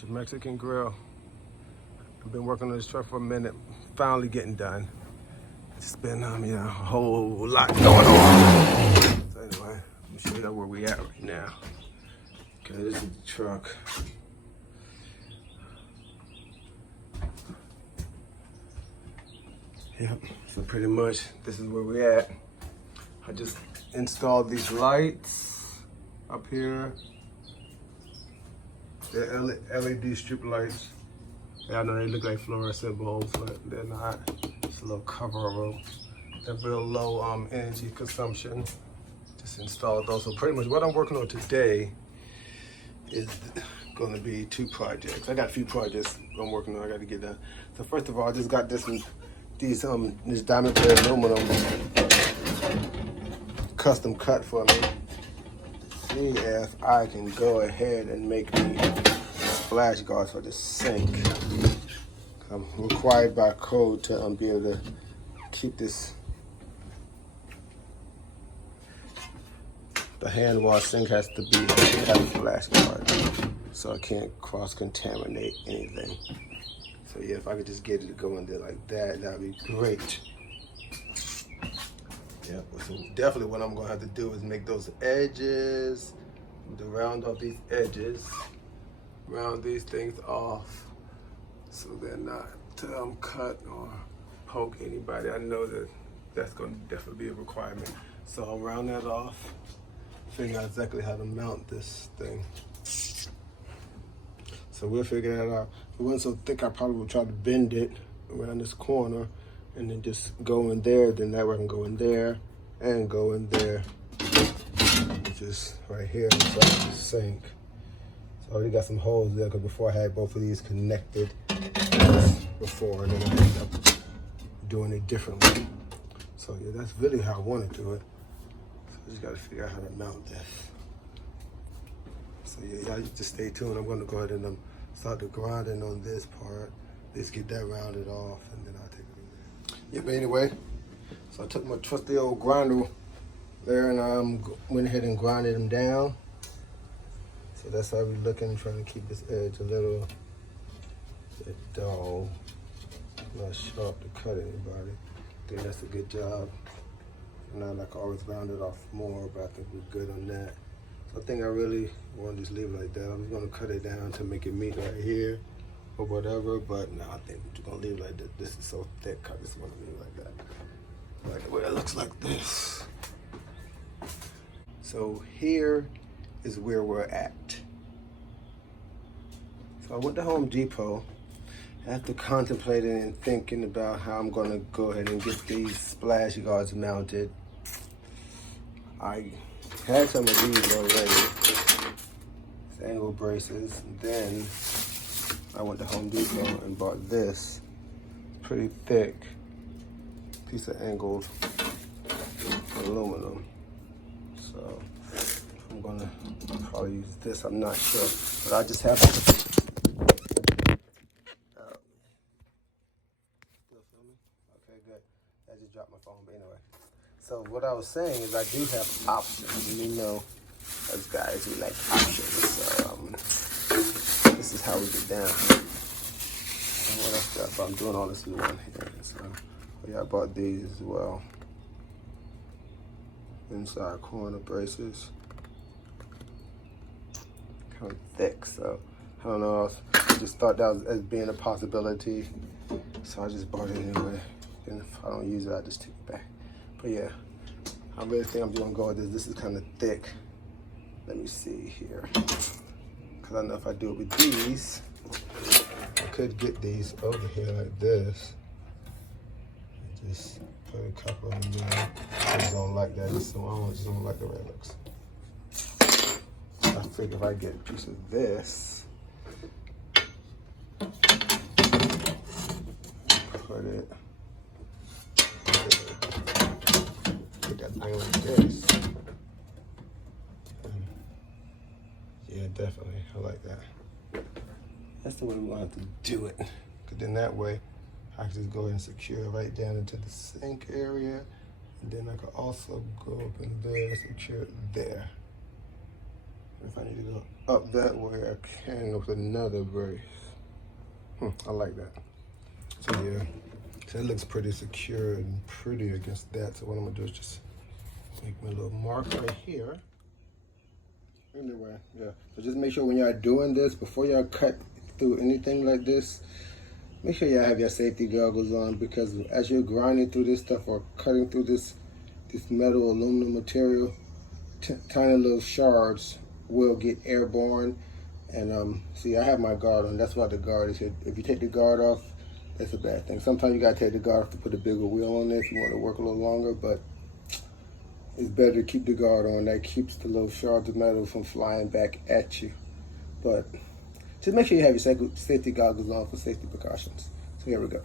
It's a Mexican grill. I've been working on this truck for a minute, finally getting done. It's been, a whole lot going on. So anyway, let me show you where we at right now. Okay, this is the truck. Yep, so pretty much this is where we at. I just installed these lights up here. They're LED strip lights. Yeah, I know they look like fluorescent bulbs, but they're not. It's a little cover of them. They're real low energy consumption. Just installed those. So pretty much what I'm working on today is going to be two projects. I got a few projects I'm working on. I got to get done. So first of all, I just got this diamond plate aluminum custom cut for me. See if I can go ahead and make the splash guards for the sink. I'm required by code to be able to keep this. The hand wash sink has to have a splash guard, so I can't cross-contaminate anything. So yeah, if I could just get it to go in there like that, that'd be great. Yeah, so definitely what I'm gonna have to do is make those edges, to round off these edges, round these things off so they're not cut or poke anybody. I know that that's gonna definitely be a requirement. So I'll round that off, figure out exactly how to mount this thing. So we'll figure that out. If it wasn't so thick, I probably would try to bend it around this corner and then just go in there. Then that way I can go in there and go in there. Just right here inside the sink. So I already got some holes there because before I had both of these connected before, and then I ended up doing it differently. So yeah, that's really how I want to do it. So I just got to figure out how to mount this. So yeah, y'all just stay tuned. I'm going to go ahead and start the grinding on this part. Let's get that rounded off, and then I'll take it from there. Yeah, but anyway, so I took my trusty old grinder there, and I went ahead and grinded them down. So that's how we're looking, trying to keep this edge a little bit dull, not sharp to cut anybody. I think that's a good job. Not like I always round it off more, but I think we're good on that. So I think I really want to just leave it like that. I'm just going to cut it down to make it meet right here or whatever, but no, I think we're just going to leave it like that. This is so thick, I just want to leave it like that. Like the way it looks like this. So here is where we're at. So I went to Home Depot. After contemplating and thinking about how I'm going to go ahead and get these splash guards mounted, I had some of these already. It's angle braces. And then I went to Home Depot and bought this pretty thick piece of angled aluminum. So I'm gonna probably use this, I'm not sure. But I just have still feel me? Okay, good. I just dropped my phone, but anyway. So what I was saying is I do have options. You know, as guys, we like options. So this is how we get down. And what else got? But I'm doing all this in one hand. So yeah, I bought these as well. Inside corner braces. Kind of thick, so I don't know. I just thought that was as being a possibility. So I just bought it anyway. And if I don't use it, I just take it back. But yeah, I really think I'm gonna go with this. This is kind of thick. Let me see here. Because I know if I do it with these, I could get these over here like this. And just put a couple of them there. I just don't like that. So I just don't like the way it looks. I figure if I get a piece of this, put it. Put that thing like this. Yeah, definitely. I like that. That's the way we're gonna have to do it. Cause then that way I can just go ahead and secure right down into the sink area. And then I could also go up in there and secure it there. If I need to go up that way, I can with another brace. I like that. So yeah, so it looks pretty secure and pretty against that. So what I'm gonna do is just make my little mark right here. Anyway, yeah. So just make sure when y'all doing this, before y'all cut through anything like this, make sure y'all have your safety goggles on, because as you're grinding through this stuff or cutting through this metal aluminum material, tiny little shards will get airborne. And see, I have my guard on. That's why the guard is here. If you take the guard off, that's a bad thing. Sometimes you gotta take the guard off to put a bigger wheel on there if you want to work a little longer, but it's better to keep the guard on. That keeps the little shards of metal from flying back at you. But just make sure you have your safety goggles on for safety precautions. So here we go.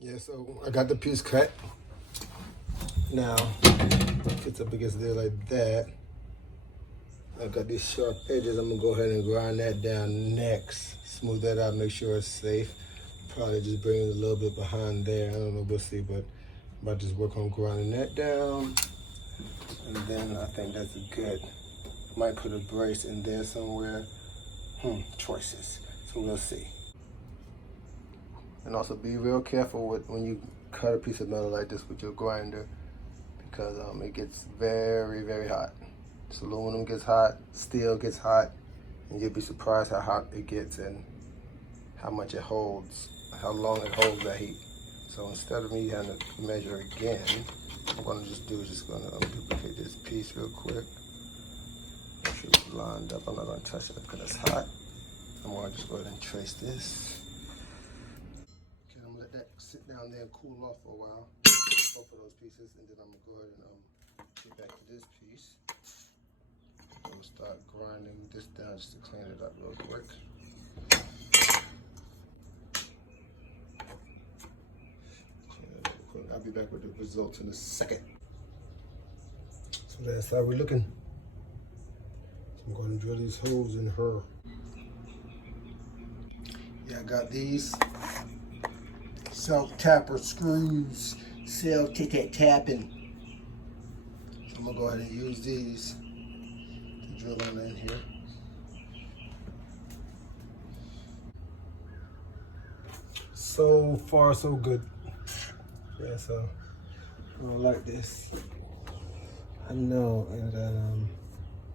Yeah, so I got the piece cut. Now, if it's up against there like that, I got these sharp edges. I'm gonna go ahead and grind that down next. Smooth that out, make sure it's safe. Probably just bring it a little bit behind there. I don't know, we'll see, but I'm about to just work on grinding that down. And then I think that's good. Might put a brace in there somewhere. Choices, so we'll see. And also be real careful with when you cut a piece of metal like this with your grinder, because it gets very, very hot. This aluminum gets hot, steel gets hot, and you'll be surprised how hot it gets and how much it holds, how long it holds that heat. So instead of me having to measure again, what I'm gonna just do is just gonna duplicate this piece real quick. Make sure it's lined up. I'm not gonna touch it because it's hot. I'm gonna just go ahead and trace this. Let that sit down there and cool off for a while, both of those pieces, and then I'm gonna go ahead and get back to this piece. I'm gonna start grinding this down just to clean it up real quick. I'll be back with the results in a second. So that's how we're looking. So I'm going to drill these holes in her. Yeah, I got these self-tapper screws, self-tapping. So I'm gonna go ahead and use these to drill on in here. So far, so good. Yeah, so I don't like this. I know, and then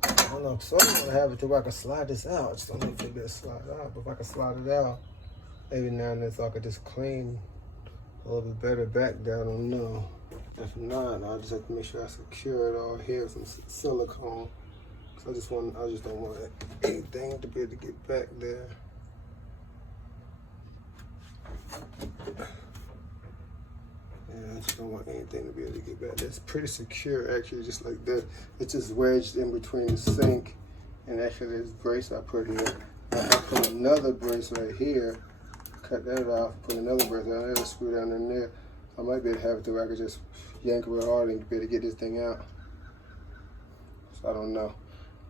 I don't know. So I'm gonna have it to where I can slide this out. Just don't know if it slide out, but if I can slide it out, maybe now and then so I could just clean a little bit better back there. I don't know. If not, I'll just have to make sure I secure it all here with some silicone. Cause I just don't want anything to be able to get back there. Yeah, I just don't want anything to be able to get back there. It's pretty secure actually, just like that. It's just wedged in between the sink and actually this brace I put here. I put another brace right here. Cut that off, put another brace down there, screw down in there. I might be able to have it to where I could just yank it real hard and be able to get this thing out. So I don't know.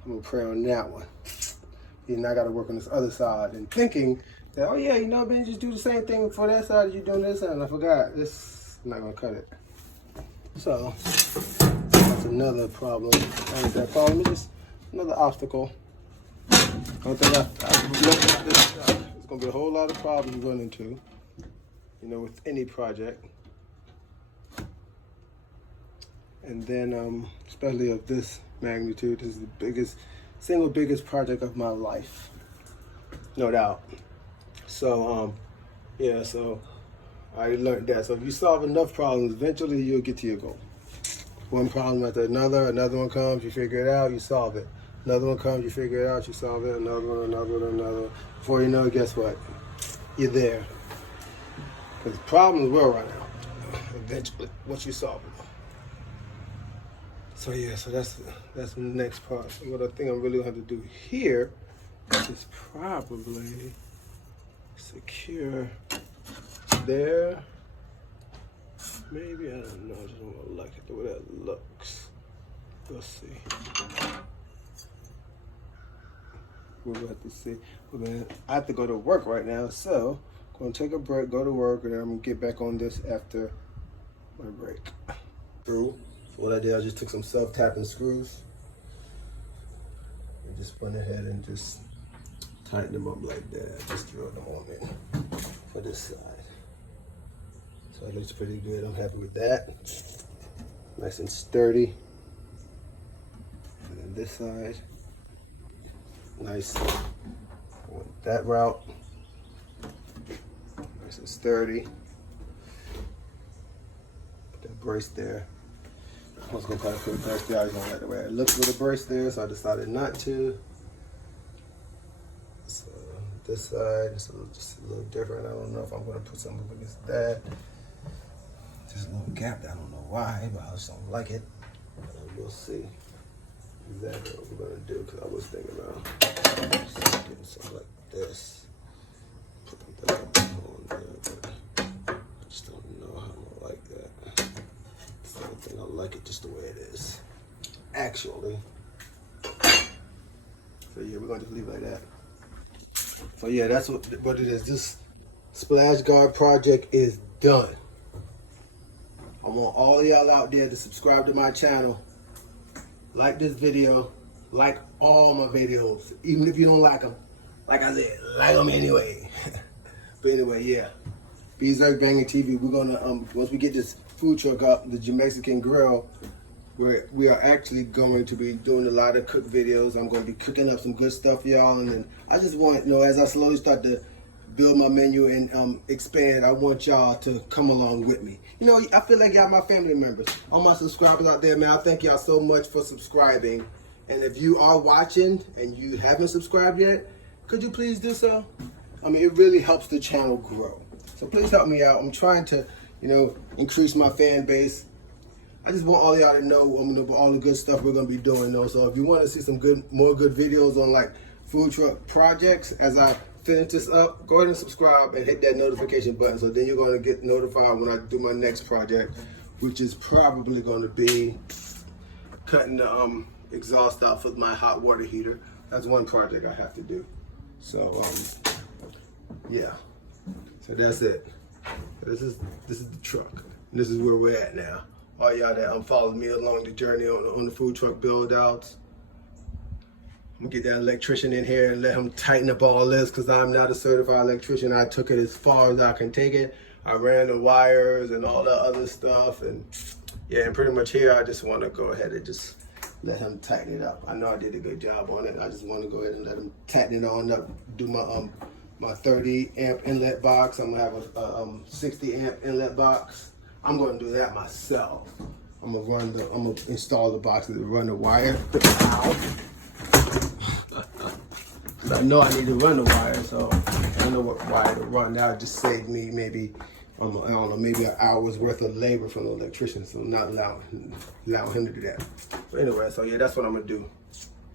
I'm gonna pray on that one. Then I gotta work on this other side and thinking that, oh yeah, you know, Ben, just do the same thing for that side as you're doing this side. And I forgot, this, I'm not gonna cut it. So that's another problem. What is that problem? It's just another obstacle. I don't think I've looked at this gonna be a whole lot of problems you run into, with any project. And then, especially of this magnitude, this is the single biggest project of my life, no doubt. So, yeah, so I learned that. So if you solve enough problems, eventually you'll get to your goal. One problem after another one comes, you figure it out, you solve it. Another one comes, you figure it out, you solve it. Another one. Before you know it, guess what? You're there. Because problems will run out eventually once you solve it. So yeah, so that's the next part. What I think I'm really going to have to do here is probably secure there. Maybe, I don't know, I just don't like it the way that looks. Let's see. We'll have to see. I have to go to work right now, so I'm going to take a break, go to work, and then I'm going to get back on this after my break. Through. So what I did, I just took some self-tapping screws and just went ahead and just tighten them up like that. Just drilled them on in for this side. So it looks pretty good. I'm happy with that. Nice and sturdy. And then this side, nice. Went that route. Nice and sturdy. Put that brace there. I was gonna put a brace there. I was gonna like the way it looks with a brace there, so I decided not to. So this side is just a little different. I don't know if I'm gonna put something against that. Just a little gap. I don't know why, but I just don't like it. We'll see exactly what we're gonna do. Because I was thinking about getting something like this. Putting that on there, but I just don't know how I'm gonna like that. I don't think I like it just the way it is, actually. So yeah, we're gonna just leave it like that. So yeah, that's what it is. This splash guard project is done. I want all y'all out there to subscribe to my channel, like this video, like all my videos, even if you don't like them. Like I said, like them anyway. But anyway, yeah. B Zerk Banger TV. We're gonna once we get this food truck up, the Jamexican Grill, we are actually going to be doing a lot of cook videos. I'm going to be cooking up some good stuff, y'all, and then I just want, as I slowly start to build my menu and expand, I want y'all to come along with me. I feel like y'all my family members. All my subscribers out there, man, I thank y'all so much for subscribing. And if you are watching and you haven't subscribed yet, could you please do so? I mean, it really helps the channel grow. So please help me out. I'm trying to, increase my fan base. I just want all y'all to know all the good stuff we're gonna be doing though. So if you want to see some more good videos on like food truck projects as I finish this up, go ahead and subscribe and hit that notification button. So then you're gonna get notified when I do my next project, which is probably gonna be cutting the exhaust off of my hot water heater. That's one project I have to do. So yeah. So that's it. This is the truck. And this is where we're at now. All y'all that followed me along the journey on the food truck build outs. I'm gonna get that electrician in here and let him tighten up all this because I'm not a certified electrician. I took it as far as I can take it. I ran the wires and all the other stuff, and yeah, and pretty much here I just want to go ahead and just let him tighten it up. I know I did a good job on it. I just want to go ahead and let him tighten it on up. Do my 30 amp inlet box. I'm gonna have a 60 amp inlet box. I'm gonna do that myself. I'm gonna install the box and run the wire. I know I need to run the wire, so I don't know what wire to run. That'll just save me maybe, I don't know, maybe an hour's worth of labor from the electrician, so I'm not allowing him to do that. But anyway, so yeah, that's what I'm gonna do.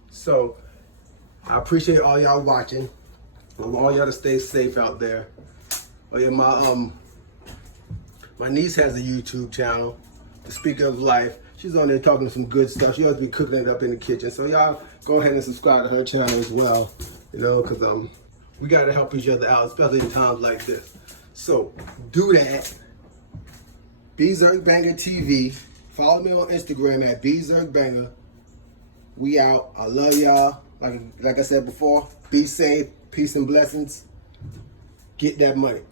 So I appreciate all y'all watching. I want all y'all to stay safe out there. Oh yeah, my niece has a YouTube channel, The Speaker of Life. She's on there talking some good stuff. She has to be cooking it up in the kitchen. So y'all go ahead and subscribe to her channel as well. Because we gotta help each other out, especially in times like this. So do that. B Zerk Banger TV. Follow me on Instagram at B Zerk Banger. We out. I love y'all. Like I said before, be safe. Peace and blessings. Get that money.